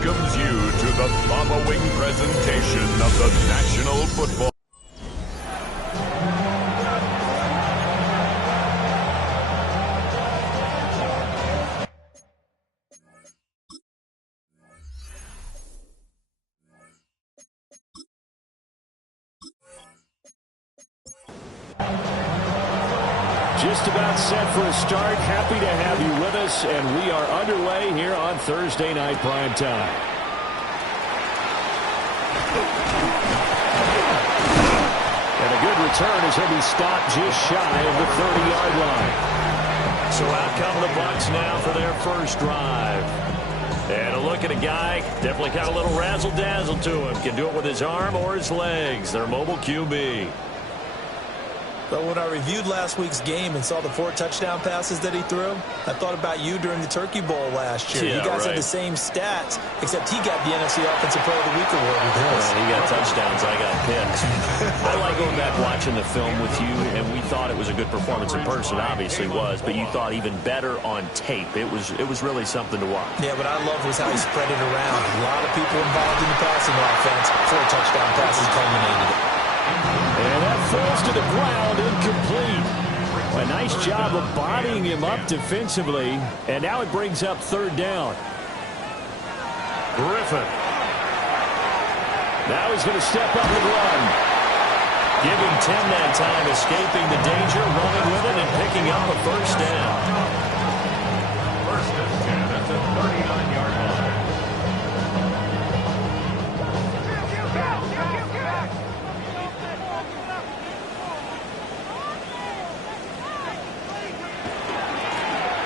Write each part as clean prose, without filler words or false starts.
welcomes you to the following presentation of the National Football. Just about set for a start. Happy to have you with us, and we are underway here on Thursday Night Prime Time. And a good return as he'll be stopped just shy of the 30-yard line. So out come the Bucs now for their first drive. And a look at a guy, definitely got a little razzle-dazzle to him. Can do it with his arm or his legs. Their mobile QB. But when I reviewed last week's game and saw the 4 touchdown passes that he threw, I thought about you during the Turkey Bowl last year. Yeah, you guys right. had the same stats, except he got the NFC Offensive Player of the Week award with his. Well, he got touchdowns, I got picks. I like going back watching the film with you, and we thought it was a good performance in person. Obviously was, but you thought even better on tape. It was really something to watch. Yeah, what I love was how he spread it around. A lot of people involved in the passing offense. 4 touchdown passes culminated it. And that falls to the ground, incomplete. A nice job of bodying him up defensively, and now it brings up 3rd down. Griffin. Now he's going to step up and run. Give him 10 that time, escaping the danger, running with it, and picking up a 1st down. 1st and 10 at the 39-yard line.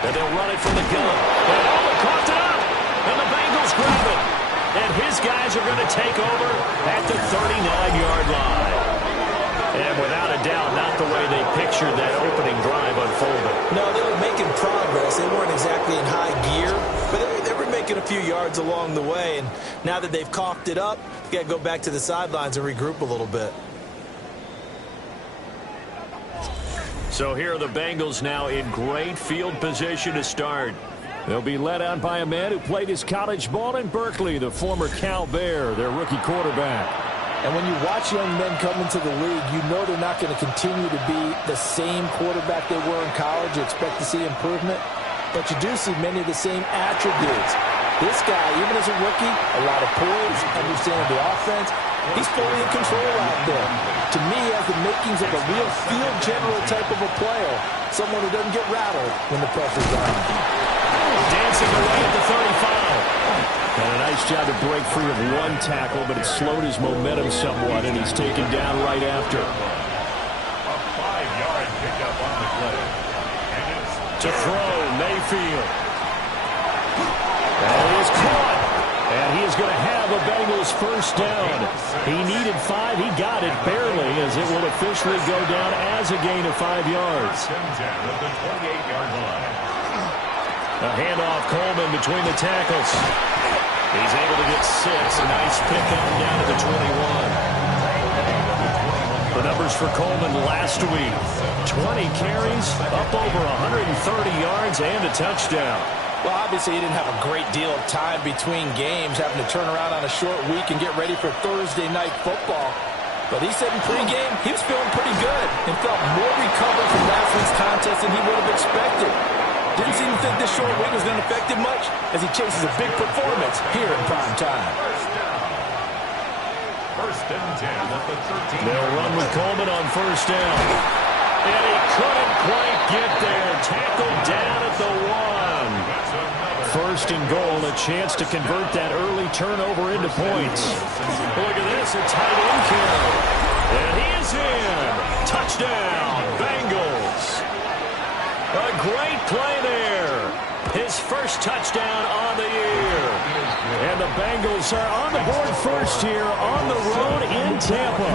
And they'll run it from the gun. And Allen coughed it up. And the Bengals grab it. And his guys are going to take over at the 39-yard line. And without a doubt, not the way they pictured that opening drive unfolding. No, they were making progress. They weren't exactly in high gear, but they were making a few yards along the way. And now that they've coughed it up, you got to go back to the sidelines and regroup a little bit. So here are the Bengals now in great field position to start. They'll be led out by a man who played his college ball in Berkeley, the former Cal Bear, their rookie quarterback. And when you watch young men come into the league, you know they're not going to continue to be the same quarterback they were in college. You expect to see improvement, but you do see many of the same attributes. This guy, even as a rookie, a lot of poise, understanding the offense. He's fully in control out there. To me, he has the makings of a real field general type of a player, someone who doesn't get rattled when the pressure's on. Dancing away at the 35. And a nice job to break free of one tackle, but it slowed his momentum somewhat, and he's taken down right after. A 5-yard pickup on the play. To throw, Mayfield. And he is caught. And he is going to have a Bengals 1st down. He needed 5. He got it barely, as it will officially go down as a gain of 5 yards. At the 28-yard line. A handoff, Coleman between the tackles. He's able to get 6. A nice pickup down to the 21. The numbers for Coleman last week. 20 carries, up over 130 yards, and a touchdown. Well, obviously, he didn't have a great deal of time between games, having to turn around on a short week and get ready for Thursday night football. But he said in pregame, he was feeling pretty good and felt more recovered from last week's contest than he would have expected. Didn't seem to think this short week was going to affect him much as he chases a big performance here in prime time. 1st and 10 at the 13. They'll run with Coleman on 1st down. And he couldn't quite get there. Tackled down at the 1. 1st and goal, a chance to convert that early turnover into points. Look at this, a tight end carry. And he is in. Touchdown, Bengals. A great play there. His 1st touchdown on the year. And the Bengals are on the board first here on the road in Tampa.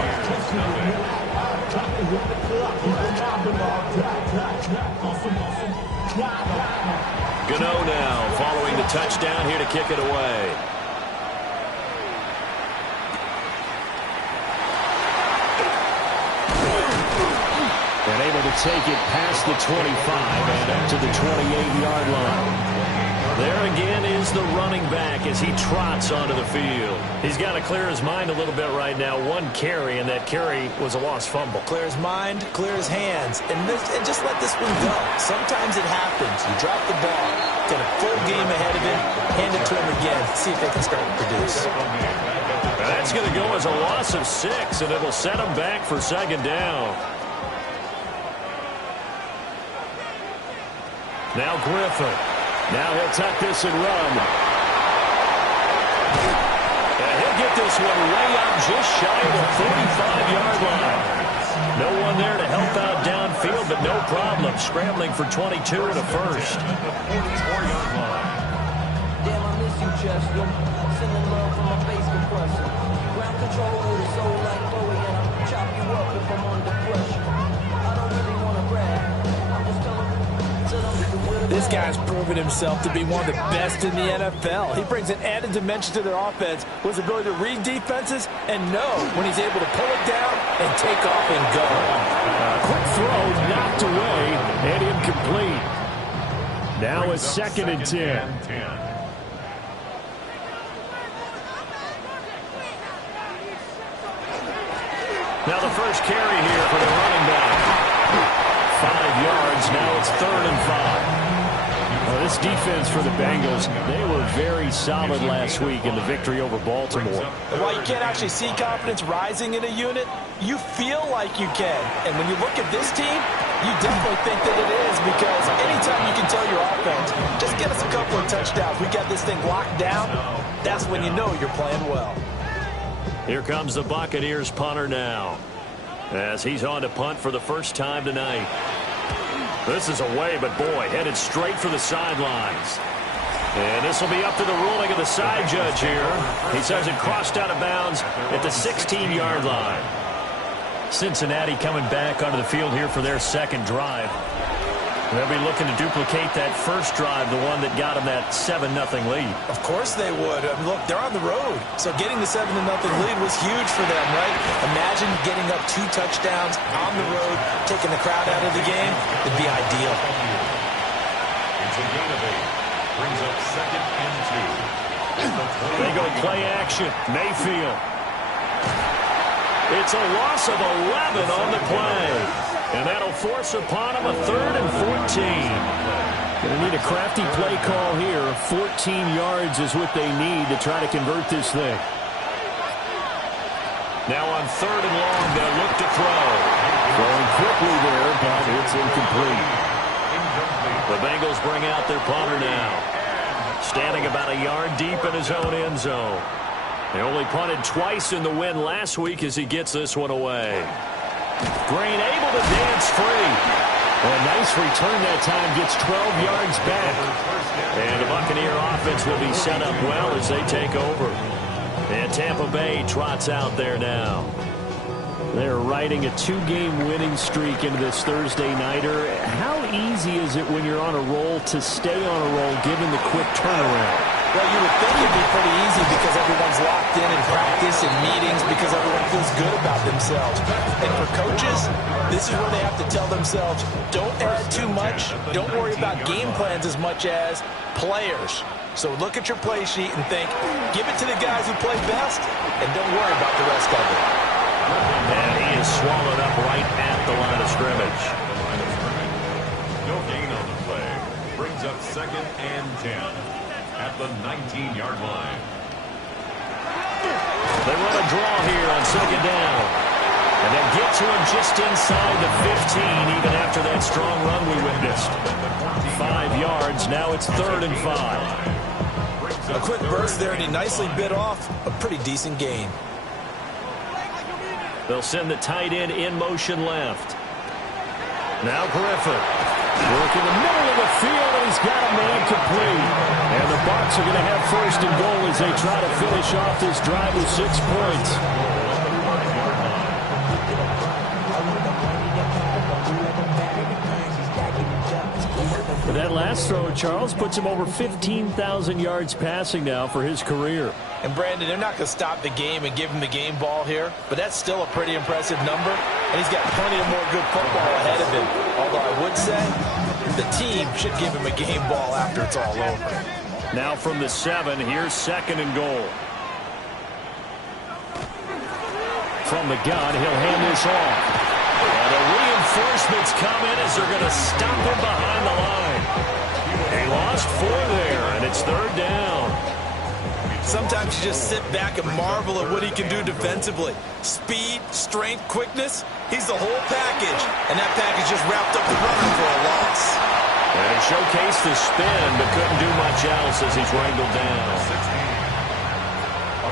Gano now following the touchdown here to kick it away. And able to take it past the 25 and up to the 28-yard line. There he again is the running back as he trots onto the field. He's got to clear his mind a little bit right now. One carry, and that carry was a lost fumble. Clear his mind, clear his hands, and just let this one go. Sometimes it happens. You drop the ball, got a full game ahead of him, hand it to him again, see if they can start to produce. That's going to go as a loss of 6, and it'll set him back for second down. Now Griffin. Now he'll tuck this and run. And he'll get this one way up just shy of the 45-yard line. No one there to help out downfield, but no problem. Scrambling for 22 and a first. Damn, I miss you, Chester. Sending love from my face compressor. Ground control with a soul like Chloe, and I'll chop you up if I'm under pressure. I don't really want to brag. I'm just telling you. This guy's proven himself to be one of the best in the NFL. He brings an added dimension to their offense with his ability to read defenses and know when he's able to pull it down and take off and go. Quick throw knocked away and incomplete. Now a 2nd and 10. Now the first carry here for the running back. 5 yards. Now it's 3rd and 5. Well, this defense for the Bengals, they were very solid last week in the victory over Baltimore. And while you can't actually see confidence rising in a unit, you feel like you can. And when you look at this team, you definitely think that it is, because anytime you can tell your offense, just get us a couple of touchdowns, we got this thing locked down, that's when you know you're playing well. Here comes the Buccaneers punter now, as he's on to punt for the first time tonight. This is away, but boy, headed straight for the sidelines. And this will be up to the ruling of the side judge here. He says it crossed out of bounds at the 16-yard line. Cincinnati coming back onto the field here for their second drive. They'll be looking to duplicate that first drive, the one that got them that 7-0 lead. Of course they would. I mean, look, they're on the road. So getting the 7-0 lead was huge for them, right? Imagine getting up 2 touchdowns on the road, taking the crowd out of the game. It'd be ideal. It's a gain of 8. Brings up 2nd and 2. They go play action. Mayfield. It's a loss of 11 on the play. And that'll force upon him a 3rd and 14. Going to need a crafty play call here. 14 yards is what they need to try to convert this thing. Now on 3rd and long, they'll look to throw. Throwing quickly there, but it's incomplete. The Bengals bring out their punter now. Standing about a yard deep in his own end zone. They only punted twice in the win last week as he gets this one away. Green able to dance free. A nice return that time, gets 12 yards back. And the Buccaneer offense will be set up well as they take over. And Tampa Bay trots out there now. They're riding a 2-game winning streak into this Thursday nighter. How easy is it when you're on a roll to stay on a roll given the quick turnaround? Well, you would think it'd be pretty easy because everyone's locked in practice and meetings because everyone feels good about themselves. And for coaches, this is where they have to tell themselves, don't add too much, don't worry about game plans as much as players. So look at your play sheet and think, give it to the guys who play best, and don't worry about the rest of it. And he is swallowed up right at the line of scrimmage. No gain on the play. Brings up 2nd and 10. At the 19-yard line. They run a draw here on 2nd down. And they'll get to him just inside the 15, even after that strong run we witnessed. 5 yards, now it's 3rd and 5. A quick burst there, and he nicely bit off a pretty decent gain. They'll send the tight end in motion left. Now Griffin. Work in the middle of the field, and he's got a man complete. And the Bucs are going to have 1st and goal as they try to finish off this drive with 6 points. But that last throw, Charles, puts him over 15,000 yards passing now for his career. And Brandon, they're not going to stop the game and give him the game ball here, but that's still a pretty impressive number, and he's got plenty of more good football ahead of him. Although I would say the team should give him a game ball after it's all over. Now from the 7, here's 2nd and goal. From the gun, he'll hand this off. And the reinforcements come in as they're going to stop him behind the line. He lost 4 there, and it's 3rd down. Sometimes you just sit back and marvel at what he can do defensively. Speed, strength, quickness, he's the whole package. And that package just wrapped up the runner for a loss. And he showcased the spin, but couldn't do much else as he's wrangled down.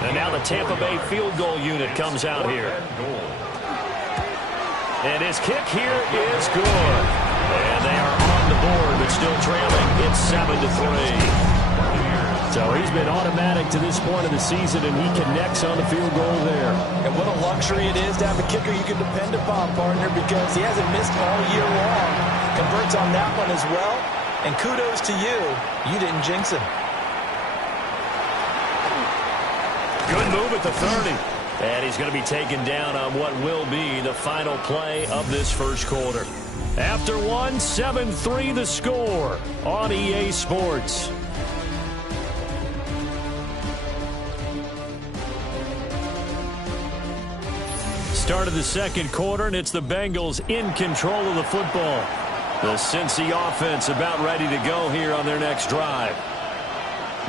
And now the Tampa Bay field goal unit comes out here. And his kick here is good. And they are on the board, but still trailing. It's 7-3. So he's been automatic to this point of the season, and he connects on the field goal there. And what a luxury it is to have a kicker you can depend upon, partner, because he hasn't missed all year long. Converts on that one as well. And kudos to you. You didn't jinx him. Good move at the 30. And he's going to be taken down on what will be the final play of this first quarter. After 1, 7-3 the score on EA Sports. Start of the second quarter, and it's the Bengals in control of the football. The Cincy offense about ready to go here on their next drive.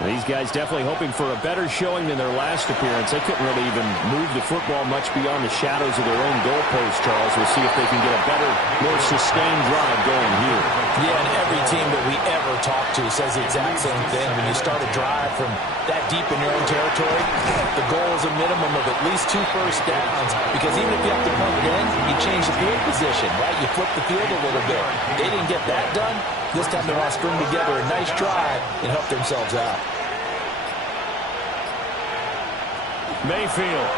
These guys definitely hoping for a better showing than their last appearance. They couldn't really even move the football much beyond the shadows of their own goalpost, Charles. We'll see if they can get a better, more sustained drive going here. Yeah, and every team that we ever talk to says the exact same thing. When you start a drive from that deep in your own territory, the goal is a minimum of at least 2 first downs. Because even if you have to punt it in, you change the field position, right? You flip the field a little bit. They didn't get that done. This time they want to string together a nice drive and help themselves out. Mayfield.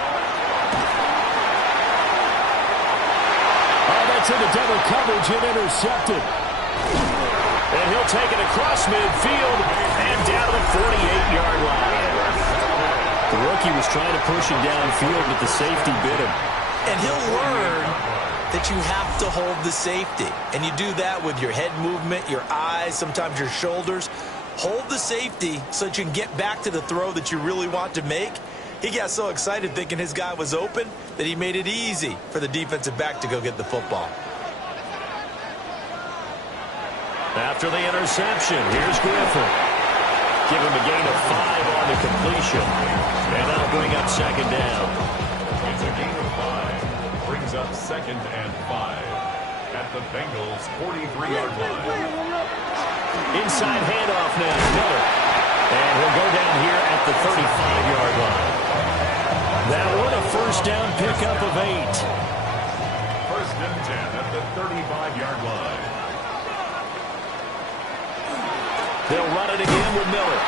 Oh, that's into double coverage and intercepted. And he'll take it across midfield and down to the 48-yard line. The rookie was trying to push him downfield, but the safety bit him. And he'll learn that you have to hold the safety. And you do that with your head movement, your eyes, sometimes your shoulders. Hold the safety so that you can get back to the throw that you really want to make. He got so excited thinking his guy was open that he made it easy for the defensive back to go get the football. After the interception, here's Griffin. Give him a gain of 5 on the completion. And that'll bring up 2nd down. It's a gain of 5. Brings up 2nd and 5 at the Bengals' 43-yard line. Inside handoff now, Miller. And he'll go down here at the 35-yard line. That one a first down pickup of 8. 1st and 10 at the 35-yard line. They'll run it again with Miller.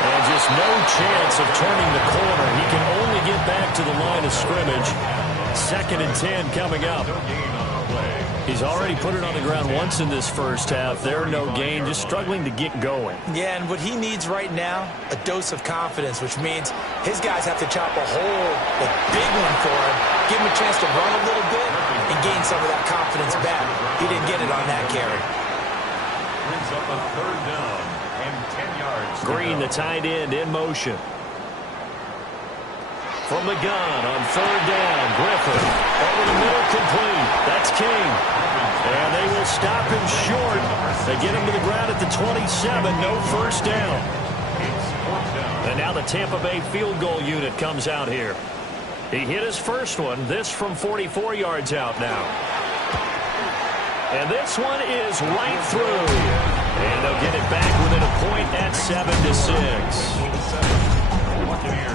And just no chance of turning the corner. He can only get back to the line of scrimmage. 2nd and 10 coming up. No gain on the play. He's already put it on the ground once in this first half. There, no gain, just struggling to get going. Yeah, and what he needs right now, a dose of confidence, which means his guys have to chop a hole, a big one for him, give him a chance to run a little bit, and gain some of that confidence back. He didn't get it on that carry. Brings up a 3rd down and 10 yards. Green, the tight end, in motion. From the gun on 3rd down, Griffin. Over the middle, complete. That's King. And they will stop him short. They get him to the ground at the 27. No first down. And now the Tampa Bay field goal unit comes out here. He hit his first one. This from 44 yards out now. And this one is right through. And they'll get it back within a point at 7-6.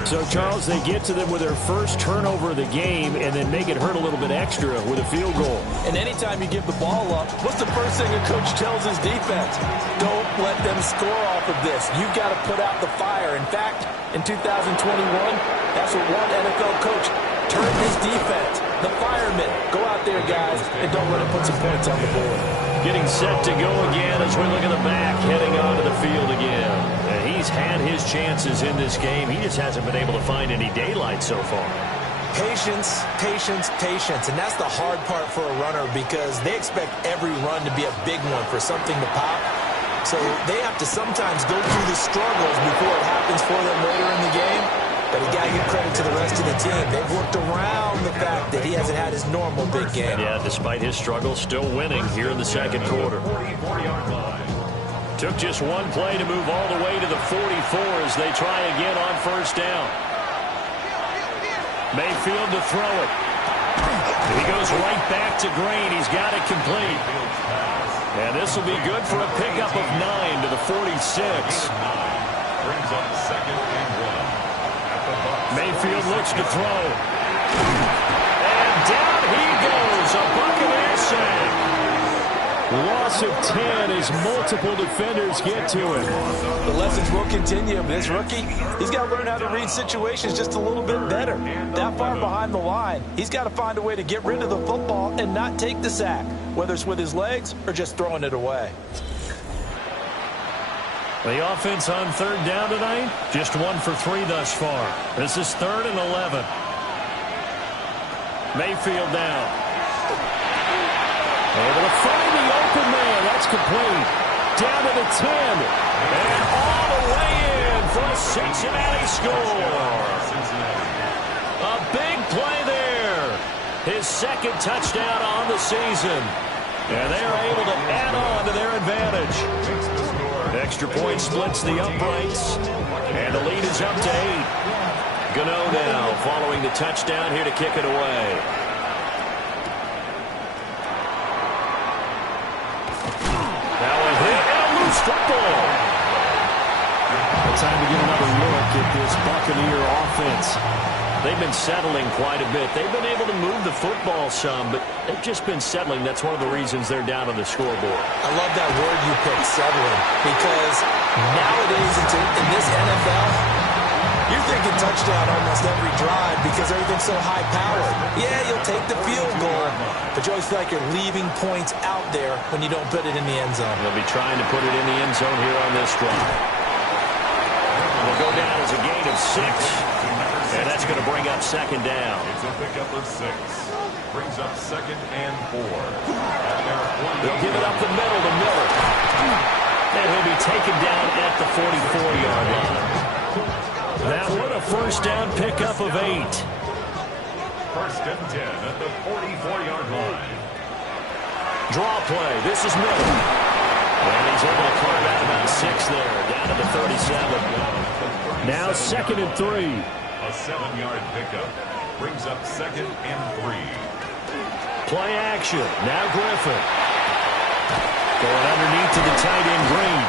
So, Charles, they get to them with their first turnover of the game and then make it hurt a little bit extra with a field goal. And anytime you give the ball up, what's the first thing a coach tells his defense? Don't let them score off of this. You've got to put out the fire. In fact, in 2021, that's what one NFL coach turned his defense. The firemen. Go out there, guys, and don't let them put some points on the board. Getting set to go again as we look at the back, heading onto the field again. And he's had his chances in this game. He just hasn't been able to find any daylight so far. Patience, patience, patience. And that's the hard part for a runner because they expect every run to be a big one for something to pop. So they have to sometimes go through the struggles before it happens for them later in the game. But you got to give credit to the rest of the team. They've worked around the fact that he hasn't had his normal big game. Yeah, despite his struggles, still winning here in the second quarter. Took just one play to move all the way to the 44 as they try again on first down. Mayfield to throw it. He goes right back to Green. He's got it complete. And this will be good for a pickup of 9 to the 46. Brings up second and 1. Mayfield looks to throw. And down he goes. A Buccaneer sack. Loss of 10 as multiple defenders get to him. The lessons will continue. This rookie, he's got to learn how to read situations just a little bit better. That far behind the line, he's got to find a way to get rid of the football and not take the sack, whether it's with his legs or just throwing it away. The offense on third down tonight, just 1 for 3 thus far. This is 3rd and 11. Mayfield down. Able to find the open man. That's complete. Down to the 10. And all the way in for a Cincinnati score. A big play there. His second touchdown on the season. And they're able to add on to their advantage. Extra point splits the uprights. And the lead is up to 8. Gano now following the touchdown here to kick it away. Football. Time to get another look at this Buccaneer offense. They've been settling quite a bit. They've been able to move the football some, but they've just been settling. That's one of the reasons they're down on the scoreboard. I love that word you picked, settling, because nowadays in this NFL, you're thinking touchdown almost every drive because everything's so high-powered. Yeah, you'll take the field goal, but you always feel like you're leaving points out there when you don't put it in the end zone. They'll be trying to put it in the end zone here on this drive. They'll go down as a gain of 6, and that's going to bring up second down. It's a pickup of 6. Brings up second and 4. They'll give it up the middle to Miller. And he'll be taken down at the 44-yard line. That one a first down pickup of 8. First and 10 at the 44-yard line. Draw play. This is Miller. And he's able to carve out about 6 there, down to the 37. Now second and 3. A 7-yard pickup. Brings up second and 3. Play action. Now Griffin. Going underneath to the tight end Green.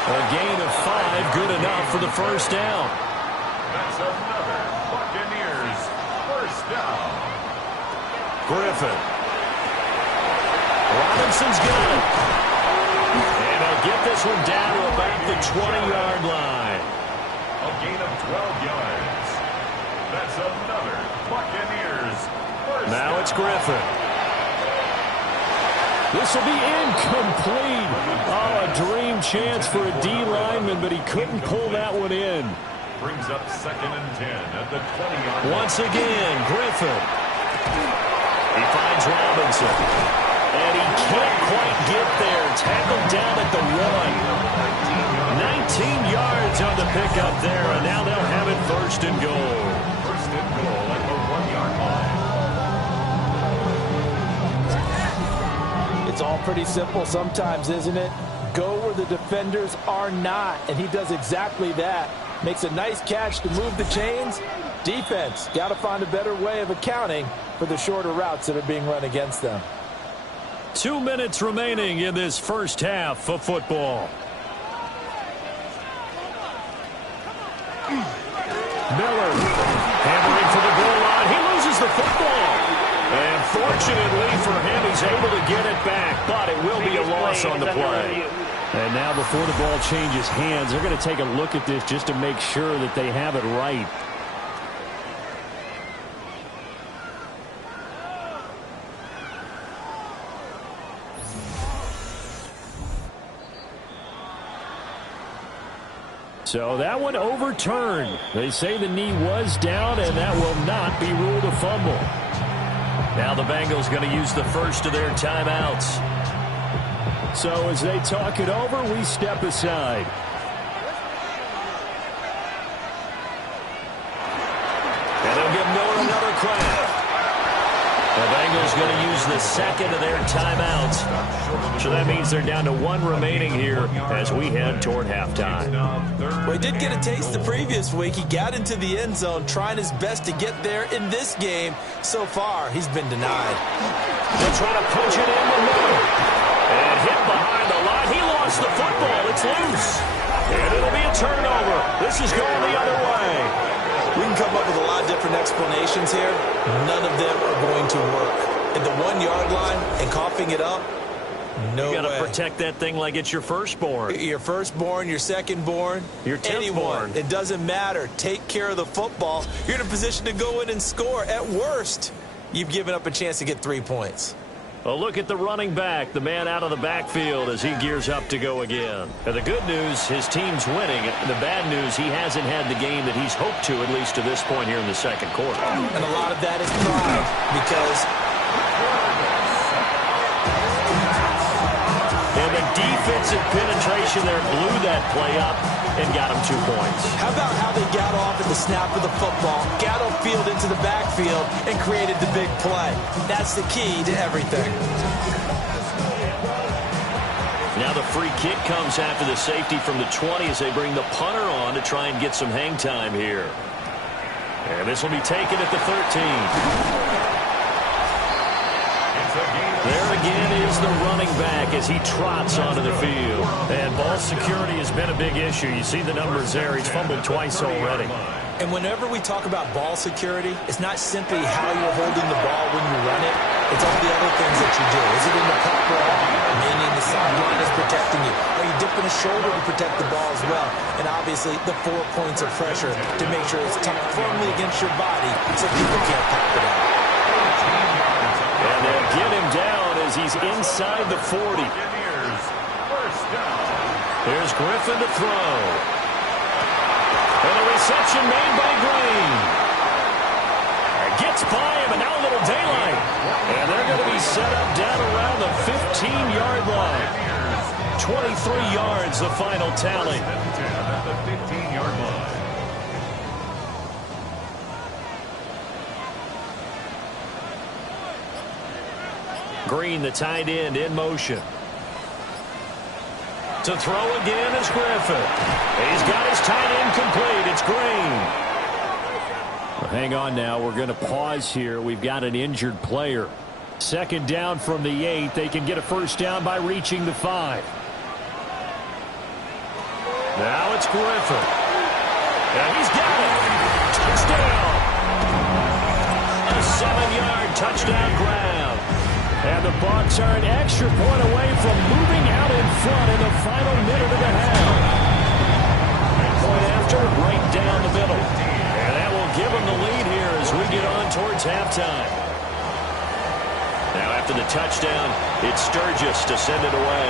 A gain of 5, good enough for the first down. That's another Buccaneers first down. Griffin. Robinson's got it. And he'll get this one down to about the 20-yard line. A gain of 12 yards. That's another Buccaneers first Now down. it's Griffin. This will be incomplete. Oh, a dream chance for a D lineman, but he couldn't pull that one in. Brings up second and 10 at the 20-yard line. Once again, Griffin. He finds Robinson. And he can't quite get there. Tackled down at the 1. 19 yards on the pickup there, and now they'll have it first and goal. First and goal at the 1-yard line. It's all pretty simple sometimes, isn't it? Go where the defenders are not, and he does exactly that. Makes a nice catch to move the chains. Defense, got to find a better way of accounting for the shorter routes that are being run against them. 2 minutes remaining in this first half of football. Miller hammering for the goal line. He loses the football. And fortunately for him, he's able to get it back, but it will be a loss on the play. And now before the ball changes hands, they're going to take a look at this just to make sure that they have it right. So that one overturned. They say the knee was down, and that will not be ruled a fumble. Now the Bengals going to use the first of their timeouts. So as they talk it over, we step aside. And they'll give Miller another crack. The Bengals going to use the second of their timeouts. So that means they're down to one remaining here as we head toward halftime. Well, he did get a taste the previous week. He got into the end zone trying his best to get there in this game. So far, he's been denied. They'll try to punch it in with Miller. And hit behind the line. He lost the football. It's loose. And it'll be a turnover. This is going the other way. We can come up with a lot of different explanations here. None of them are going to work. At the 1 yard line and coughing it up, no way. You got to protect that thing like it's your firstborn. Your firstborn, your secondborn, your anyone. It doesn't matter. Take care of the football. You're in a position to go in and score. At worst, you've given up a chance to get 3 points. A look at the running back, the man out of the backfield as he gears up to go again. And the good news, his team's winning. The bad news, he hasn't had the game that he's hoped to, at least to this point here in the second quarter. And a lot of that is pride because... And the defensive penetration there blew that play up and got him 2 points. How about how they got off at the snap of the football, got upfield into the backfield, and created the big play? That's the key to everything. Now the free kick comes after the safety from the 20 as they bring the punter on to try and get some hang time here. And this will be taken at the 13. There again is the running back as he trots onto the field. And ball security has been a big issue. You see the numbers there. He's fumbled twice already. And whenever we talk about ball security, it's not simply how you're holding the ball when you run it. It's all the other things that you do. Is it in the proper arm? Meaning the sideline is protecting you. Are you dipping a shoulder to protect the ball as well? And obviously the 4 points of pressure to make sure it's tucked firmly against your body so people can't pop it out. And they'll get him down as he's inside the 40. There's Griffin to throw. And a reception made by Green. Gets by him, and now a little daylight. And they're going to be set up down around the 15-yard line. 23 yards, the final tally. At the 15-yard line. Green, the tight end, in motion. To throw again is Griffin. He's got his tight end complete. It's Green. Well, hang on now. We're going to pause here. We've got an injured player. Second down from the 8. They can get a first down by reaching the 5. Now it's Griffin. And he's got it. Touchdown. A 7-yard touchdown grab. And the Bucs are an extra point away from moving out in front in the final minute of the half. Point after, right down the middle. And that will give them the lead here as we get on towards halftime. Now after the touchdown, it's Sturgis to send it away.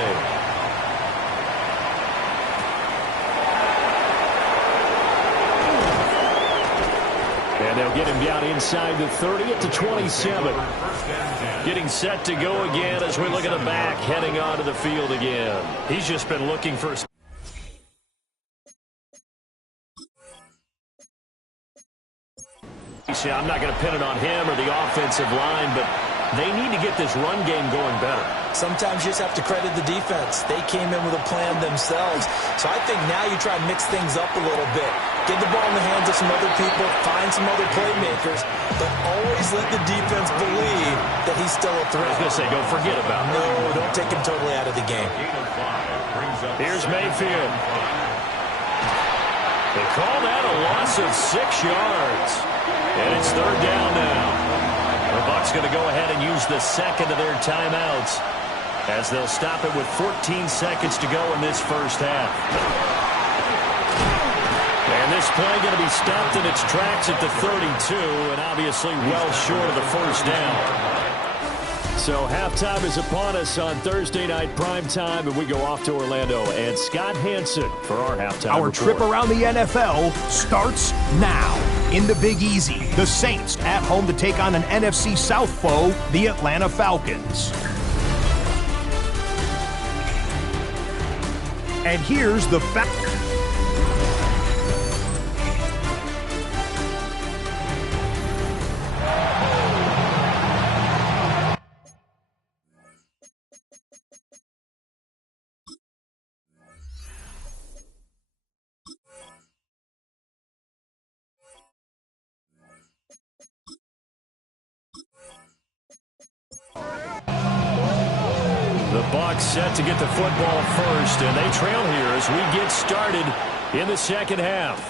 And they'll get him down inside the 30 at the 27. Getting set to go again as we look at the back heading onto the field again. He's just been looking for... I'm not going to pin it on him or the offensive line, but they need to get this run game going better. Sometimes you just have to credit the defense. They came in with a plan themselves. So I think now you try and mix things up a little bit. Get the ball in the hands of some other people, find some other playmakers, but always let the defense believe that he's still a threat. I was going to say, don't forget about him. No, don't take him totally out of the game. Here's Mayfield. They call that a loss of 6 yards. And it's third down now. The Bucs going to go ahead and use the second of their timeouts as they'll stop it with 14 seconds to go in this first half. And this play going to be stopped in its tracks at the 32, and obviously well short of the first down. So halftime is upon us on Thursday night primetime, and we go off to Orlando. And Scott Hanson for our halftime Our report. trip around the NFL starts now. In the Big Easy, the Saints at home to take on an NFC South foe, the Atlanta Falcons. And here's the fact. The Bucs set to get the football first, and they trail here as we get started in the second half.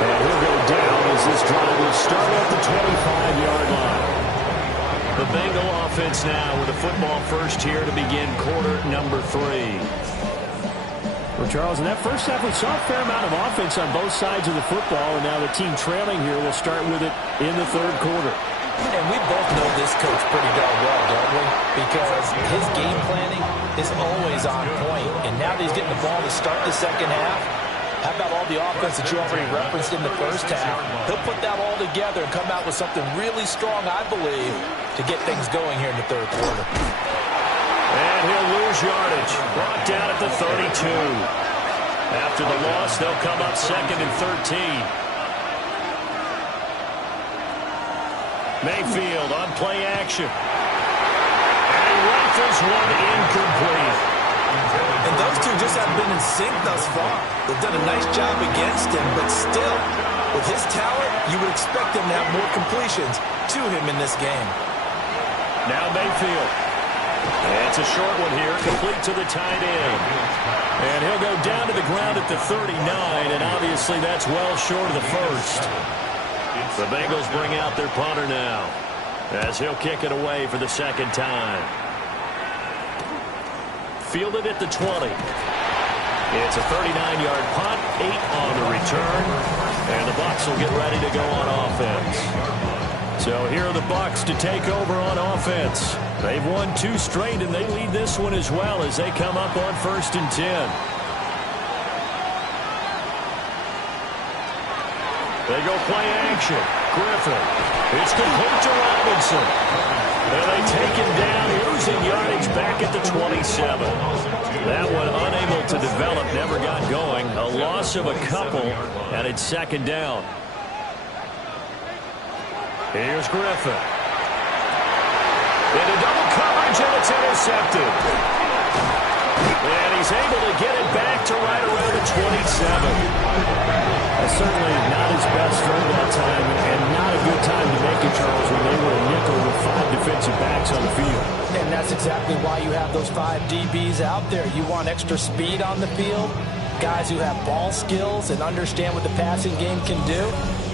And he'll go down as this drive will start at the 25-yard line. The Bengal offense now with the football first here to begin quarter number 3. Well, Charles, in that first half, we saw a fair amount of offense on both sides of the football, and now the team trailing here will start with it in the third quarter. And we both know this coach pretty darn well, don't we? Because his game planning is always on point. And now that he's getting the ball to start the second half, how about all the offense that you already referenced in the first half? He'll put that all together and come out with something really strong, I believe, to get things going here in the third quarter. And he'll lose yardage. Brought down at the 32. After the loss, they'll come up second and 13. Mayfield on play action. And he rifles one incomplete. And those two just haven't been in sync thus far. They've done a nice job against him, but still, with his talent, you would expect him to have more completions to him in this game. Now Mayfield. And it's a short one here, complete to the tight end. And he'll go down to the ground at the 39, and obviously that's well short of the first. The Bengals bring out their punter now as he'll kick it away for the second time. Fielded at the 20. It's a 39-yard punt, 8 on the return, and the Bucs will get ready to go on offense. So here are the Bucs to take over on offense. They've won 2 straight, and they lead this one as well as they come up on 1st and 10. They go play action. Griffin. It's complete to Robinson. And they take him down, losing yardage back at the 27. That one unable to develop, never got going. A loss of a couple, and it's second down. Here's Griffin. Into double coverage, and it's intercepted. And he's able to get it back to right around the 27. Certainly not his best throw that time, and not a good time to make it, Charles, when they were a nickel with 5 defensive backs on the field. And that's exactly why you have those 5 DBs out there. You want extra speed on the field, guys who have ball skills and understand what the passing game can do,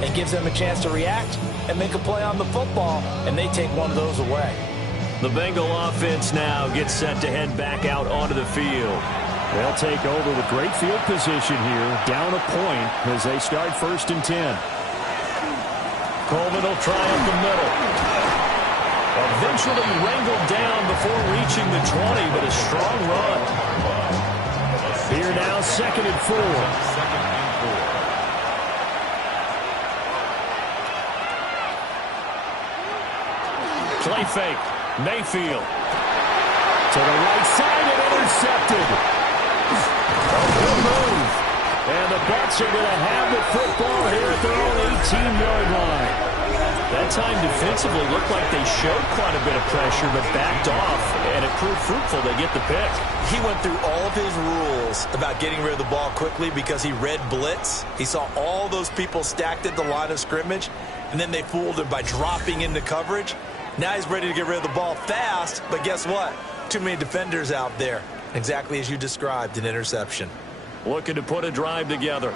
and gives them a chance to react and make a play on the football, and they take one of those away. The Bengal offense now gets set to head back out onto the field. They'll take over with great field position here, down a point as they start 1st and 10. Coleman will try up the middle. Eventually wrangled down before reaching the 20, but a strong run. Here now, 2nd and 4. Play fake. Mayfield. To the right side and intercepted. Good move. And the Bucs are going to have the football here at their own 18-yard line. That time defensively looked like they showed quite a bit of pressure but backed off, and it proved fruitful. They get the pick. He went through all of his rules about getting rid of the ball quickly because he read blitz. He saw all those people stacked at the line of scrimmage, and then they fooled him by dropping into coverage. Now he's ready to get rid of the ball fast, but guess what? Too many defenders out there. Exactly as you described, an interception. Looking to put a drive together.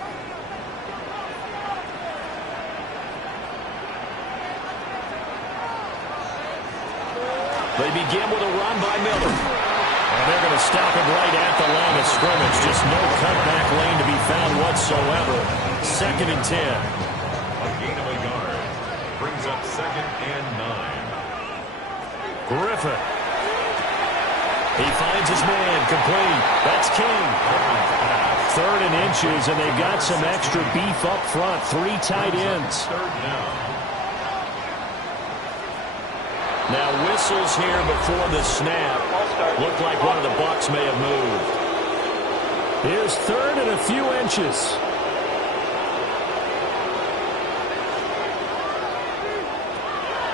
They begin with a run by Miller. And they're going to stop him right at the line of scrimmage. Just no cutback lane to be found whatsoever. 2nd and 10. A gain of a yard brings up 2nd and 9. Griffin. He finds his man, complete. That's King. 3rd and inches, and they've got some extra beef up front. 3 tight ends. 3rd down. Now whistles here before the snap. Looked like one of the Bucs may have moved. Here's third and a few inches.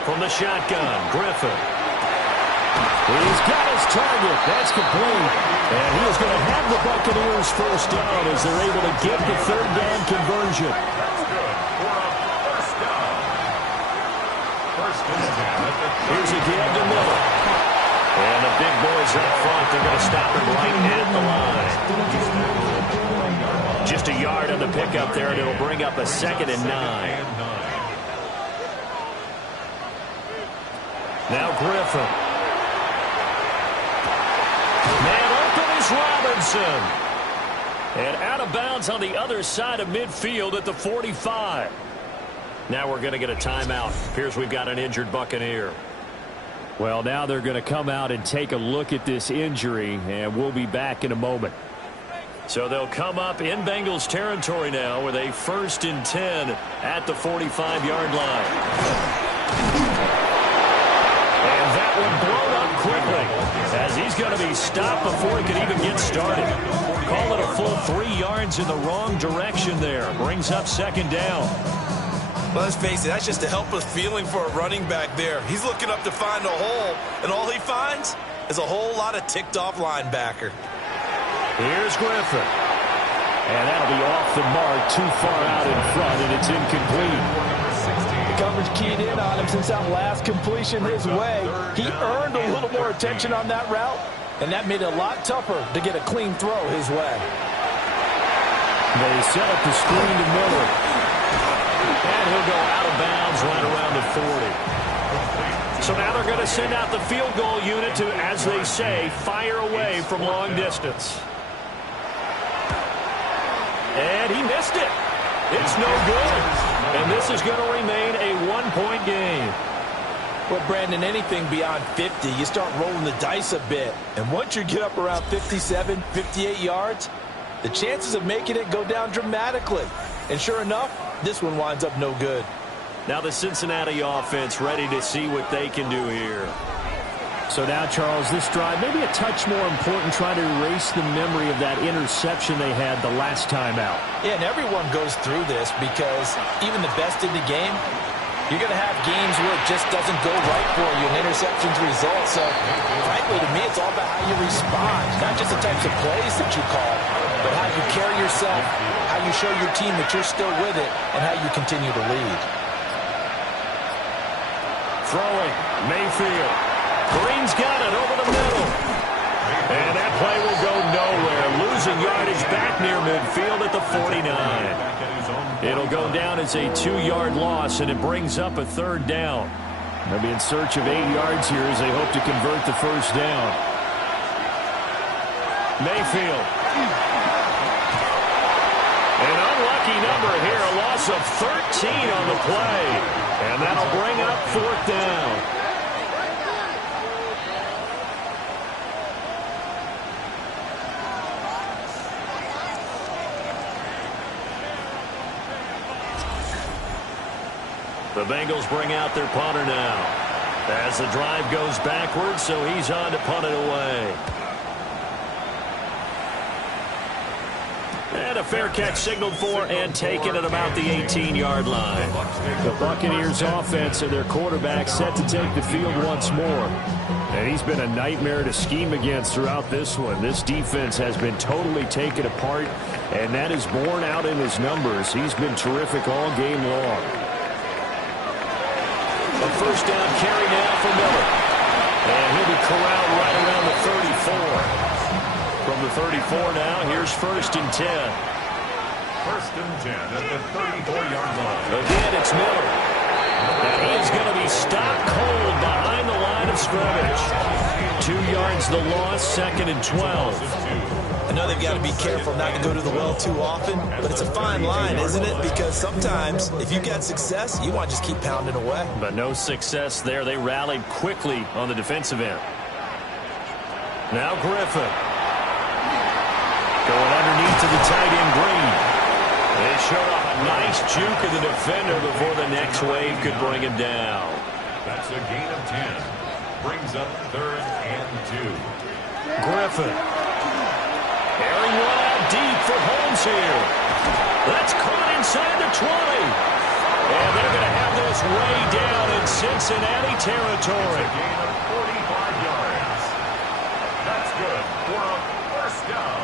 From the shotgun, Griffin. He's got his target. That's complete. And he is going to have the Buccaneers first down as they're able to get the third down conversion. Here's again to Miller. And the big boys up front, they're going to stop him right at the line. Just a yard on the pickup there, and it'll bring up a 2nd and 9. Now Griffin. Man open is Robinson. And out of bounds on the other side of midfield at the 45. Now we're going to get a timeout. Appears we've got an injured Buccaneer. Well, now they're going to come out and take a look at this injury, and we'll be back in a moment. So they'll come up in Bengals territory now with a 1st and 10 at the 45-yard line. And that one blown up quickly as he's going to be stopped before he can even get started. Call it a full 3 yards in the wrong direction there. Brings up 2nd down. Well, let's face it, that's just a helpless feeling for a running back there. He's looking up to find a hole, and all he finds is a whole lot of ticked-off linebacker. Here's Griffin. And that'll be off the mark, too far out in front, and it's incomplete. The coverage keyed in on him since that last completion his way. He earned a little more attention on that route, and that made it a lot tougher to get a clean throw his way. They set up the screen to Miller. And he'll go out of bounds right around the 40. So now they're going to send out the field goal unit to, as they say, fire away from long distance. And he missed it. It's no good. And this is going to remain a 1-point game. Well, Brandon, anything beyond 50, you start rolling the dice a bit. And once you get up around 57, 58 yards, the chances of making it go down dramatically. And sure enough, this one winds up no good. Now the Cincinnati offense ready to see what they can do here. So now, Charles, this drive maybe a touch more important, trying to erase the memory of that interception they had the last time out. Yeah, and everyone goes through this because even the best in the game, you're going to have games where it just doesn't go right for you and interceptions result. So, frankly, to me, it's all about how you respond, not just the types of plays that you call, but how you carry yourself, how you show your team that you're still with it, and how you continue to lead. Throwing, Mayfield. Green's got it over the middle. And that play will go nowhere. Losing yardage back near midfield at the 49. It'll go down as a 2-yard loss, and it brings up a 3rd down. They'll be in search of 8 yards here as they hope to convert the first down. Mayfield. An unlucky number here, a loss of 13 on the play. And that'll bring up 4th down. The Bengals bring out their punter now as the drive goes backwards, so he's on to punt it away. And a fair catch signaled for and taken at about the 18-yard line. The Buccaneers offense and their quarterback set to take the field once more. And he's been a nightmare to scheme against throughout this one. This defense has been totally taken apart, and that is borne out in his numbers. He's been terrific all game long. A first down carry now for Miller. And he'll be corralled right around the 34. From the 34 now, here's 1st and 10. 1st and 10 at the 34-yard line. Again, it's Miller. And he is going to be stopped cold behind the line of scrimmage. 2 yards the loss, 2nd and 12. I know they've got to be careful not to go to the well too often, but it's a fine line, isn't it? Because sometimes, if you've got success, you want to just keep pounding away. But no success there. They rallied quickly on the defensive end. Now Griffin. Going underneath to the tight end, Green. They showed off a nice juke of the defender before the next wave could bring him down. That's a gain of 10. brings up 3rd and 2. Griffin. Airing one out deep for Holmes here. That's caught inside the 20. And they're going to have this way down in Cincinnati territory. It's a gain of 45 yards. That's good for a first down.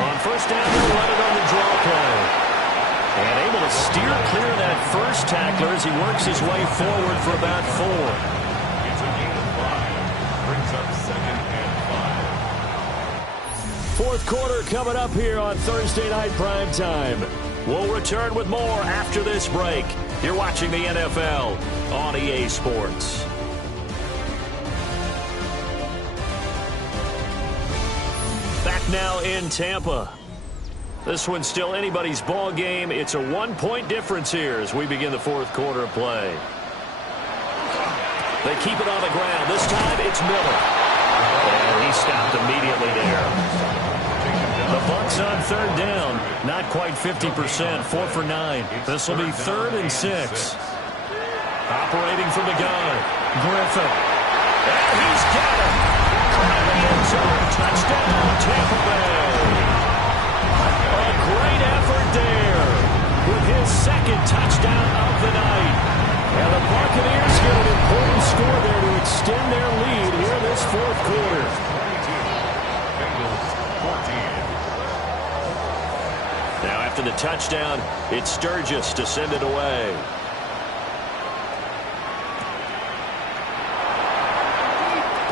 On first down, they'll run it on the draw play. And able to steer clear of that first tackler as he works his way forward for about 4. It's a gain of 5. Brings up 2nd and 5. Fourth quarter coming up here on Thursday Night Primetime. We'll return with more after this break. You're watching the NFL on EA Sports. Back now in Tampa. This one's still anybody's ball game. It's a 1-point difference here as we begin the fourth quarter of play. They keep it on the ground. This time it's Miller. And he stopped immediately there. The Bucs on third down. Not quite 50%. 4 for 9. This will be 3rd and 6. Operating from the gun. Griffin. And he's got it. Caught in the end zone. Touchdown, Tampa Bay. A great effort there with his 2nd touchdown of the night. And the Buccaneers get an important score there to extend their lead here in this fourth quarter. 22. Bengals 14. Now after the touchdown, it's Sturgis to send it away.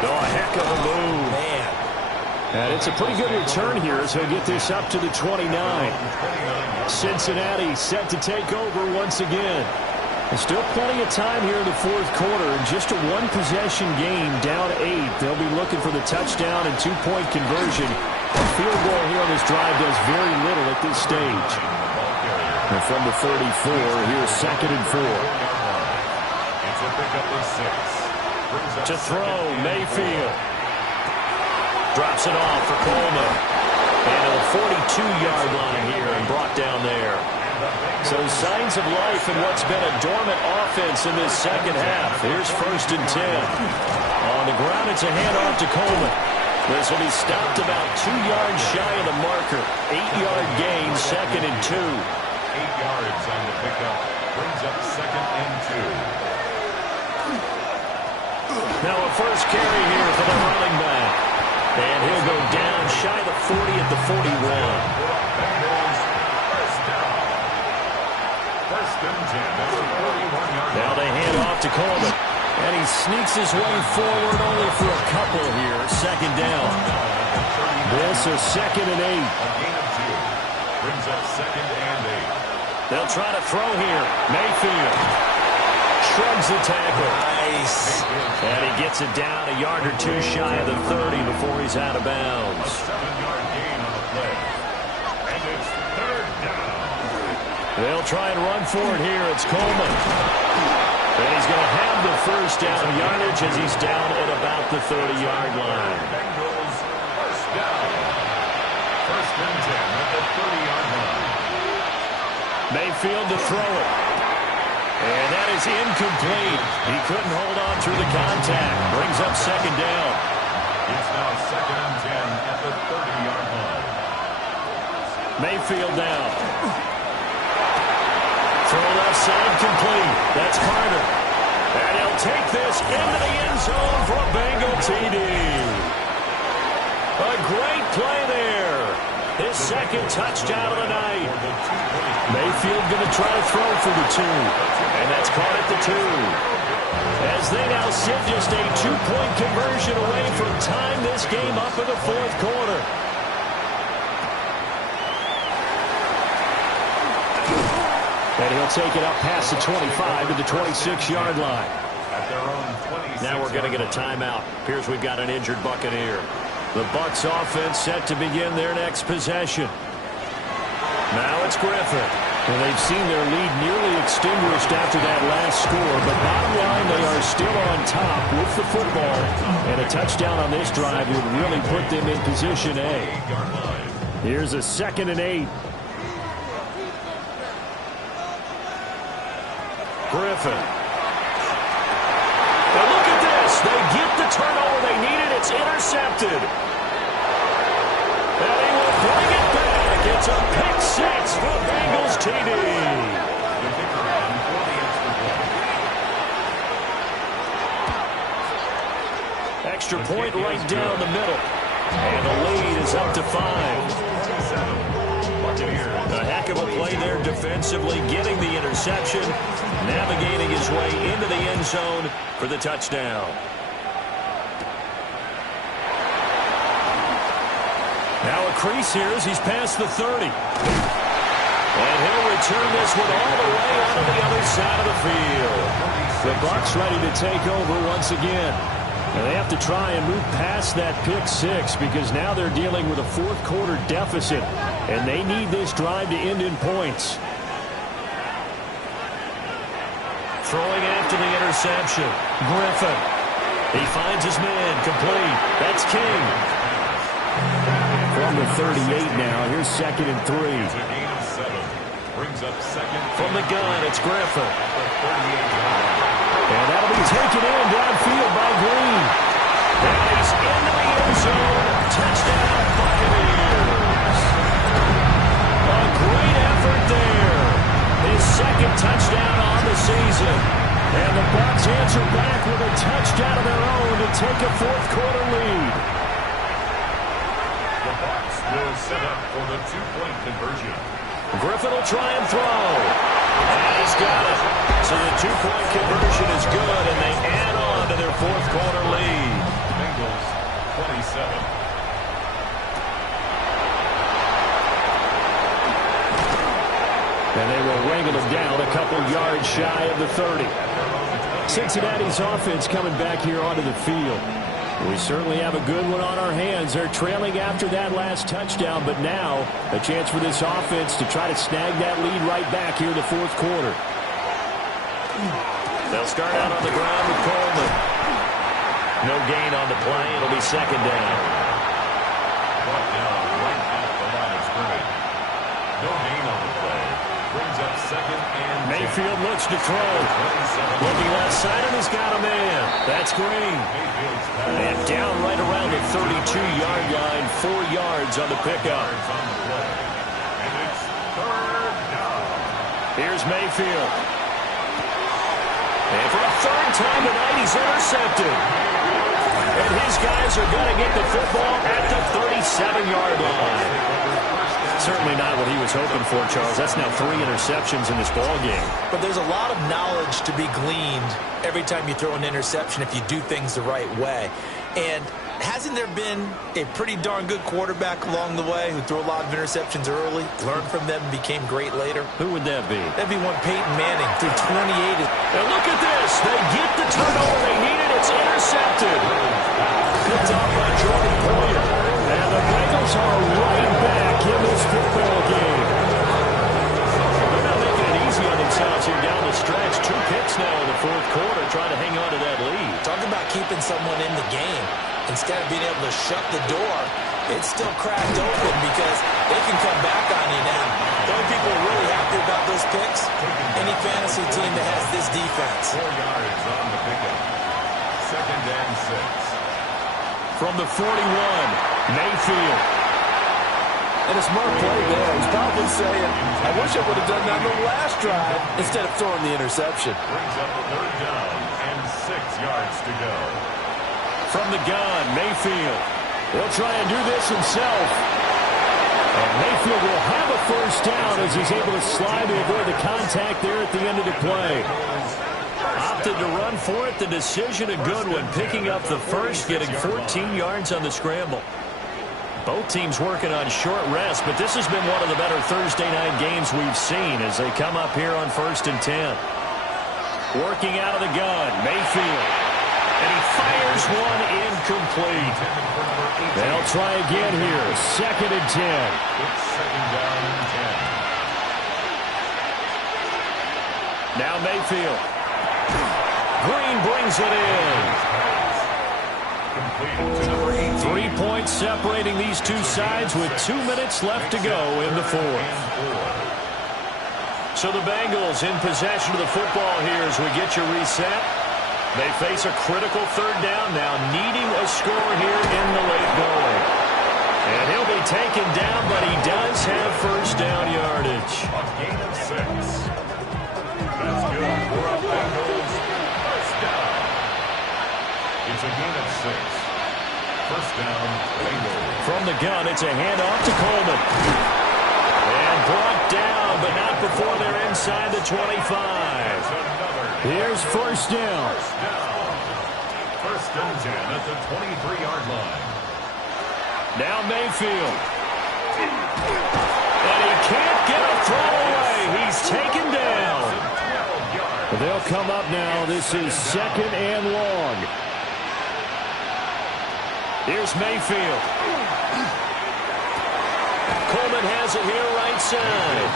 Oh, a heck of a move. Man. And it's a pretty good return here as he'll get this up to the 29. Cincinnati set to take over once again. There's still plenty of time here in the fourth quarter. And just a one-possession game, down 8. They'll be looking for the touchdown and 2-point conversion. A field goal here on this drive does very little at this stage. And from the 34, here's 2nd and 4. It's a pickup of 6. To throw, Mayfield. Drops it off for Coleman. And a 42-yard line here and brought down there. So signs of life in what's been a dormant offense in this second half. Here's 1st and 10. On the ground, it's a handoff to Coleman. This will be stopped about 2 yards shy of the marker. 8-yard gain, 2nd and 2. 8 yards on the pickup. Brings up 2nd and 2. Now a first carry here for the running back. And he'll go down shy of the 40 at the 41. Bengals first down. 1st and 10. That's a 41-yard. Now they hand off to Coleman. And he sneaks his way forward only for a couple here. 2nd down. This is 2nd and 8. A gain of 2. Brings up 2nd and 8. They'll try to throw here. Mayfield shrugs the tackle. Nice. And he gets it down a yard or 2 shy of the 30 before he's out of bounds. 7-yard gain on the play. And it's 3rd down. They'll try and run for it here. It's Coleman. And he's going to have the first down yardage as he's down at about the 30-yard line. Bengals first down. 1st and 10 at the 30-yard line. Mayfield to throw it. And that is incomplete. He couldn't hold on through the contact. Brings up 2nd down. It's now 2nd and 10 at the 30-yard line. Mayfield down. Throw left side complete. That's Carter. And he'll take this into the end zone for a Bengal TD. A great play there. His 2nd touchdown of the night. Mayfield going to try to throw for the 2. And that's caught at the 2. As they now sit just a 2-point conversion away from tying this game up in the fourth quarter. And he'll take it up past the 25 to the 26-yard line. At their own 26. Now we're going to get a timeout. Appears we've got an injured Buccaneer. The Bucs offense set to begin their next possession. Now it's Griffin. And they've seen their lead nearly extinguished after that last score. But bottom line, they are still on top with the football. And a touchdown on this drive would really put them in position A. Here's a 2nd and 8. Griffin. intercepted. And he will bring it back. It's a pick six for Bengals TD. Extra point right down the middle. And the lead is up to 5. A heck of a play there defensively, getting the interception, navigating his way into the end zone for the touchdown. Now a crease here as he's past the 30. And he'll return this one all the way onto the other side of the field. The Bucs ready to take over once again. And they have to try and move past that pick six because now they're dealing with a fourth quarter deficit. And they need this drive to end in points. Throwing after the interception. Griffin. He finds his man. Complete. That's King. From the 38 now. Here's 2nd and 3. Brings up second. From the gun, it's Griffin. And that'll be taken in downfield by Green. And he's into the end zone. Touchdown, Buccaneers. A great effort there. His 2nd touchdown on the season. And the Bucs answer back with a touchdown of their own to take a fourth quarter lead. The Bucs will set up for the 2-point conversion. Griffin will try and throw. And he's got it. So the 2-point conversion is good, and they add on to their fourth quarter lead. Bengals 27. And they will wrangle him down a couple yards shy of the 30. Cincinnati's offense coming back here onto the field. We certainly have a good one on our hands. They're trailing after that last touchdown, but now a chance for this offense to try to snag that lead right back here in the fourth quarter. They'll start out on the ground with Coleman. No gain on the play. It'll be 2nd down. Brought down right at the line of scrimmage. No gain on the play. Brings up 2nd and 10. Mayfield looks to throw. Looking left side, and he's got a man. That's Green. And down right around the 32-yard line, 4 yards on the pickup. And it's 3rd down. Here's Mayfield. And for a 3rd time tonight, he's intercepted. And his guys are going to get the football at the 37-yard line. Certainly not what he was hoping for, Charles. That's now 3 interceptions in this ball game. But there's a lot of knowledge to be gleaned every time you throw an interception if you do things the right way. And hasn't there been a pretty darn good quarterback along the way who threw a lot of interceptions early, learned from them, and became great later? Who would that be? That'd be one Peyton Manning through 28. And look at this. They get the turnover they needed. It's intercepted. Picked off by Jordan Poyer. And the Bengals are right back in this football game. They're not making it easy on themselves here down the stretch. 2 picks now in the fourth quarter trying to hang on to that lead. Talk about keeping someone in the game. Instead of being able to shut the door, it's still cracked open because they can come back on you now. The only people really happy about those picks, any fantasy team that has this defense. 4 yards on the pickup. 2nd and 6. From the 41, Mayfield. And a smart play there. He's probably saying, I wish I would have done that on the last drive instead of throwing the interception. Brings up the 3rd down and 6 yards to go. From the gun, Mayfield. He'll try and do this himself. And Mayfield will have a 1st down as he's able to slide to avoid the contact there at the end of the play. Opted to run for it. The decision a good one. Picking up the 1st, getting 14 yards on the scramble. Both teams working on short rest, but this has been one of the better Thursday night games we've seen as they come up here on 1st and 10. Working out of the gun, Mayfield. And he fires one incomplete. They'll try again here. 2nd and 10. It's 2nd down and 10. Now Mayfield. Green brings it in. 3 points separating these two sides with 2 minutes left to go in the fourth. So the Bengals in possession of the football here as we get your reset. They face a critical third down now, needing a score here in the late going. And he'll be taken down, but he does have first down yardage. A gain of 6. That's good for a Bengals first down. It's a gain of 6. First down, Bengals. From the gun, it's a handoff to Coleman. And brought down, but not before they're inside the 25. Here's first down. First and 10 at the 23-yard line. Now Mayfield. And he can't get a throw away. He's taken down. They'll come up now. This is second and long. Here's Mayfield. Coleman has it here right side.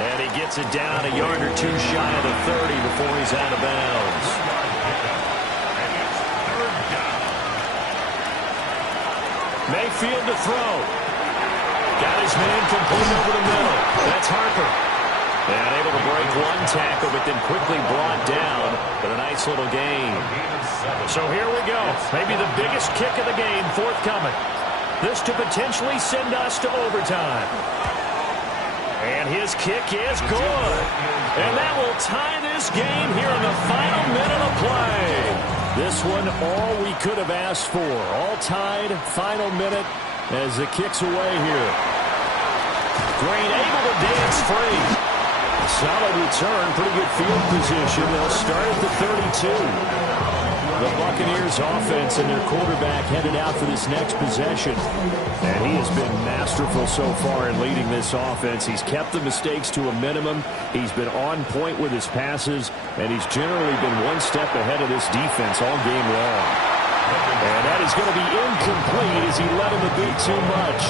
And he gets it down a yard or two shy of the 30 before he's out of bounds. Mayfield to throw. Got his man complete over the middle. That's Harper. And able to break one tackle, but then quickly brought down. But a nice little gain. So here we go. Maybe the biggest kick of the game forthcoming. This to potentially send us to overtime. And his kick is good. And that will tie this game here in the final minute of play. This one, all we could have asked for. All tied, final minute as the kick's away here. Green able to dance free. Solid return, pretty good field position. They'll start at the 32. The Buccaneers offense and their quarterback headed out for this next possession. And he has been masterful so far in leading this offense. He's kept the mistakes to a minimum. He's been on point with his passes. And he's generally been one step ahead of this defense all game long. And that is going to be incomplete as he let him a bit too much.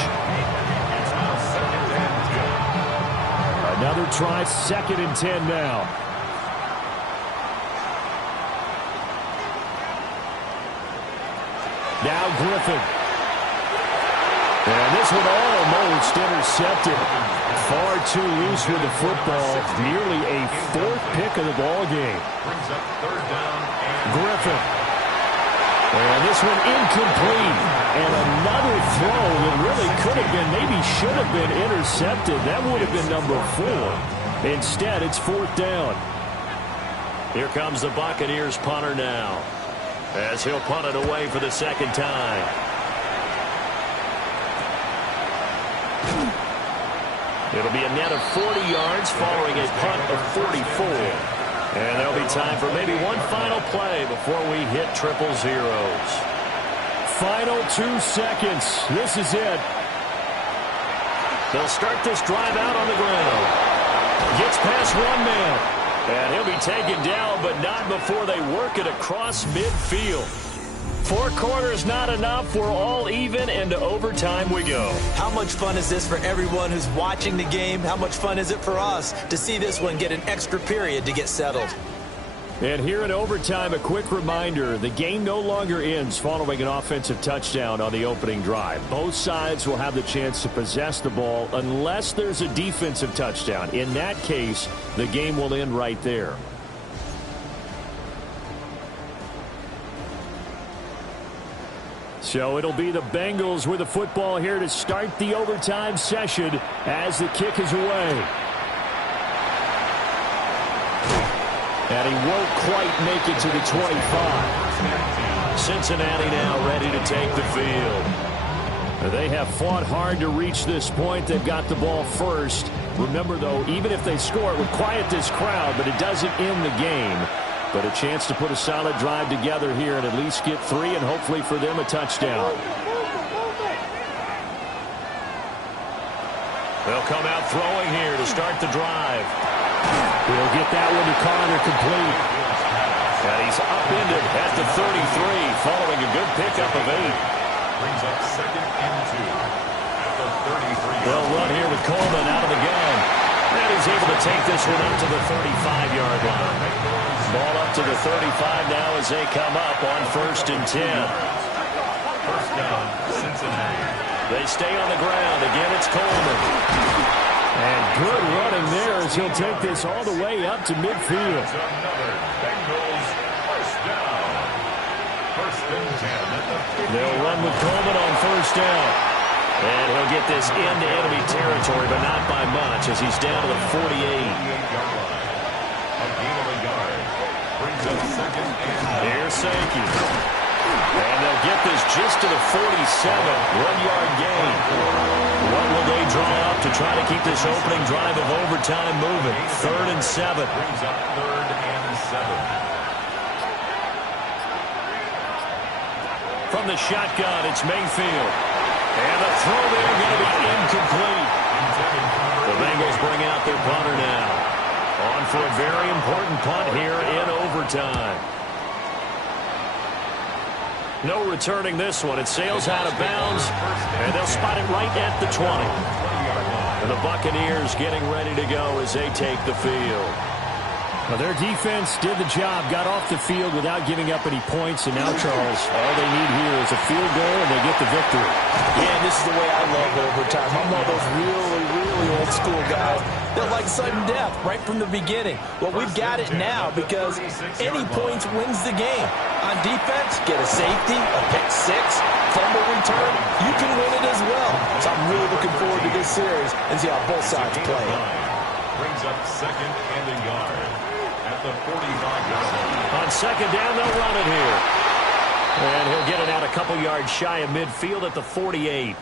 Another try, second and 10 now. Now Griffin. And this one almost intercepted. Far too loose with the football. Nearly a fourth pick of the ball game. Griffin. And this one incomplete. And another throw that really could have been, maybe should have been intercepted. That would have been number 4. Instead, it's fourth down. Here comes the Buccaneers punter now, as he'll punt it away for the second time. It'll be a net of 40 yards following a punt of 44. And there'll be time for maybe one final play before we hit triple zeros. Final 2 seconds. This is it. They'll start this drive out on the ground. Gets past one man. And he'll be taken down, but not before they work it across midfield. 4 quarters not enough. We're all even, and to overtime we go. How much fun is this for everyone who's watching the game? How much fun is it for us to see this one get an extra period to get settled? And here in overtime, a quick reminder, the game no longer ends following an offensive touchdown on the opening drive. Both sides will have the chance to possess the ball unless there's a defensive touchdown. In that case, the game will end right there. So it'll be the Bengals with the football here to start the overtime session as the kick is away. And he won't quite make it to the 25. Cincinnati now ready to take the field. They have fought hard to reach this point. They've got the ball first. Remember, though, even if they score, it would quiet this crowd, but it doesn't end the game. But a chance to put a solid drive together here and at least get 3 and hopefully for them a touchdown. They'll come out throwing here to start the drive. He'll get that one to Conner complete. And he's upended at the 33 following a good pickup of 8. Brings up second and 2 at the 33. They'll run here with Coleman out of the gun. And he's able to take this one up to the 35-yard line. Ball up to the 35 now as they come up on first and 10. First down, Cincinnati. They stay on the ground. Again, it's Coleman. And good running there as he'll take this all the way up to midfield. Another Bengals first down. They'll run with Coleman on first down. And he'll get this into enemy territory, but not by much, as he's down to the 48. Here's Sankey. And they'll get this just to the 47. 1-yard gain. What will they draw up to try to keep this opening drive of overtime moving? 3rd and 7. Brings up 3rd and 7. From the shotgun, it's Mayfield. And the throw there going to be incomplete. The Bengals bring out their punter now. On for a very important punt here in overtime. No returning this one. It sails out of bounds, and they'll spot it right at the 20. And the Buccaneers getting ready to go as they take the field. Well, their defense did the job, got off the field without giving up any points, and now, Charles, all they need here is a field goal, and they get the victory. Yeah, this is the way I love overtime. I'm one of those really old-school guys that like sudden death right from the beginning. Well, we've got it now because any points wins the game. On defense, get a safety, a pick six, fumble return, you can win it as well. So I'm really looking forward to this series and see how both sides play it. Brings up 2nd and a yard. The 45-yard line. On second down, they'll run it here. And he'll get it out a couple yards shy of midfield at the 48.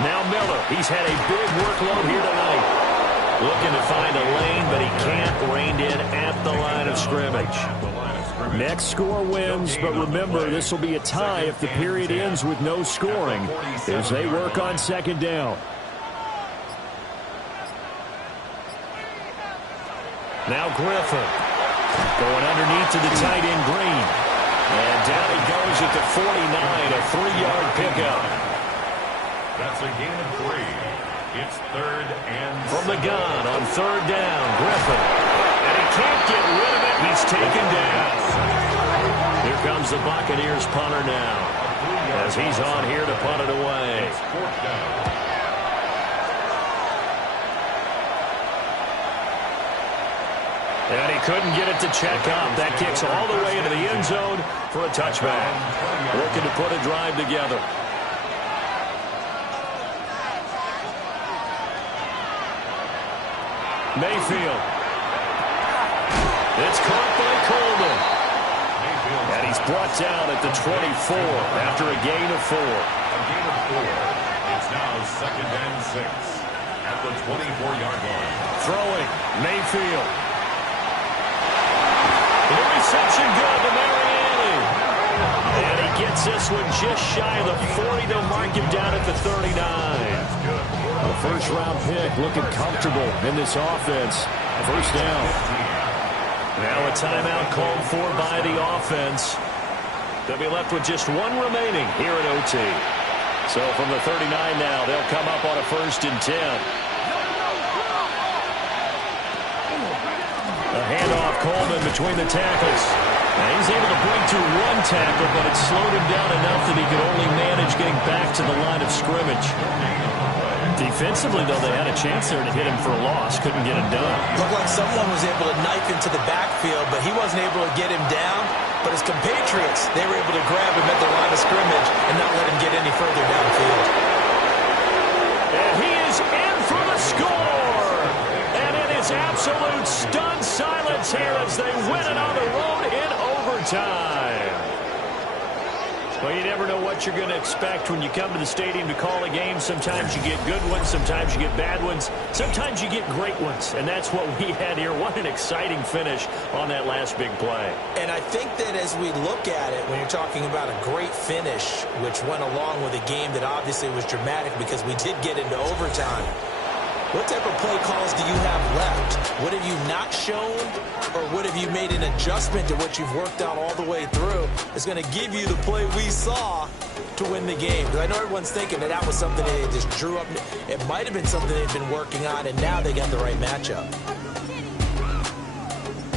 Now Miller, he's had a big workload here tonight. Looking to find a lane, but he can't. Reined in at the line of scrimmage. Next score wins, but remember, this will be a tie if the period ends with no scoring as they work on second down. Now Griffin going underneath to the tight end Green. And down he goes at the 49, a 3-yard pickup. That's a gain of 3. It's 3rd and from the gun on 3rd down, Griffin. And he can't get rid of it. He's taken down. Here comes the Buccaneers punter now, as he's on here to punt it away. It's 4th down. And he couldn't get it to check up. That kicks all the way into the end zone for a touchback. Looking to put a drive together. Mayfield. It's caught by Coleman. And he's brought down at the 24 after a gain of 4. A gain of 4. It's now 2nd and 6 at the 24-yard line. Throwing, Mayfield. The reception good to Mariani. And he gets this one just shy of the 40. They'll mark him down at the 39. A first-round pick looking comfortable in this offense. First down. Now a timeout called for by the offense. They'll be left with just one remaining here at OT. So from the 39 now, they'll come up on a 1st and 10. A handoff, Coleman between the tackles. Now he's able to break through one tackle, but it slowed him down enough that he could only manage getting back to the line of scrimmage. Defensively, though, they had a chance there to hit him for a loss. Couldn't get it done. Looked like someone was able to knife into the backfield, but he wasn't able to get him down. But his compatriots, they were able to grab him at the line of scrimmage and not let him get any further downfield. And he is in for the score! And it is absolute stunned silence here as they win it on the road in overtime. Well, you never know what you're going to expect when you come to the stadium to call a game. Sometimes you get good ones, sometimes you get bad ones, sometimes you get great ones, and that's what we had here. What an exciting finish on that last big play. And I think that as we look at it, when you're talking about a great finish, which went along with a game that obviously was dramatic because we did get into overtime, what type of play calls do you have left? What have you not shown, or what have you made an adjustment to what you've worked out all the way through? It's going to give you the play we saw to win the game. Because I know everyone's thinking that that was something they just drew up. It might have been something they've been working on, and now they got the right matchup.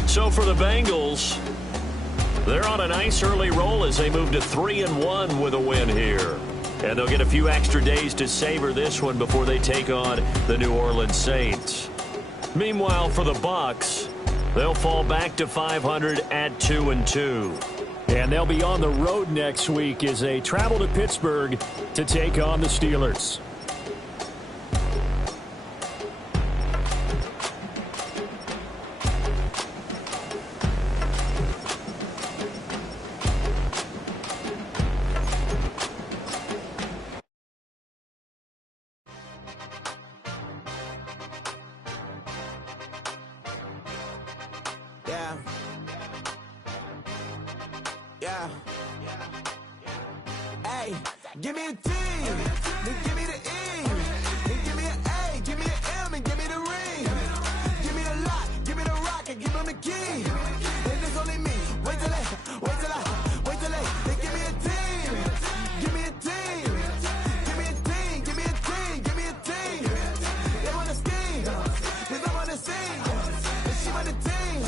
So for the Bengals, they're on a nice early roll as they move to 3-1 with a win here. And they'll get a few extra days to savor this one before they take on the New Orleans Saints. Meanwhile, for the Bucs, they'll fall back to 500 at 2-2. And they'll be on the road next week as they travel to Pittsburgh to take on the Steelers. Yeah. Hey, give me a T, then give me the E, then give me an A, give me an M, and give me the ring. Give me the lock, give me the rock, and give them the key. And it's only me. Wait till they, then give me a team. Give me a team. Give me a team, give me a team, give me a team. They wanna scheme, cause I'm on the scene. And she want the team,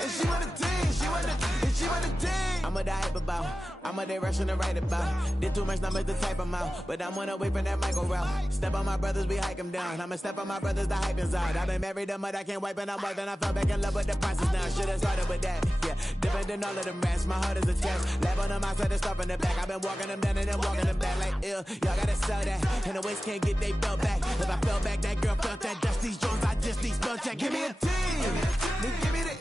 and she want the team, she want the team. I'm a die hype about, I'm a direction to write about. Did too much numbers to type them out, but I'm one away from that Michael route. Step on my brothers, we hike them down. I'ma step on my brothers, the hype inside. I've been married them, but I can't wipe and I'm wiping. I fell back in love with the process now. Should've started with that, yeah. Different than all of them rats, my heart is attached. Lab on them outside, the stuff in the back. I've been walking them down and then walking them back like ill. Y'all gotta sell that, and the waist can't get they belt back. If I fell back, that girl felt that dust. These Jones, I just need spell check. Give me a T, then give me the E,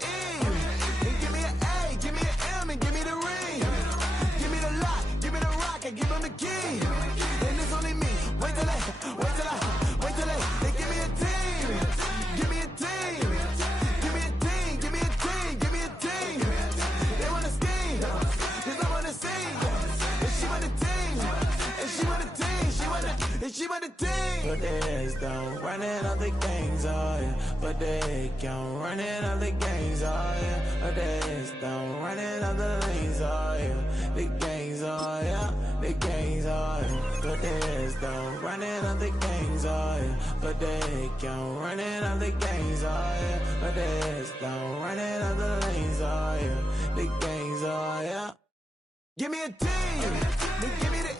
then give me an A, give me an M, and give me the ring. Give them the key, and it's only me. Wait till they give me a team. Give me a team. Give me a team. Give me a team. Give me a team. They wanna scheme, cause I wanna see. And she want the team, and she want the team, she want the team. But they don't run it on the gangs, oh yeah. But they can't run it on the gangs, oh yeah. But they don't run it on the lanes, oh yeah. The gangs, oh yeah. The gangs, oh yeah. But they don't run it on the gangs, oh yeah. But they can't run it on the gangs, oh yeah. But they don't run it on the lanes, oh yeah. The gangs, oh yeah. Give me a team, then give me the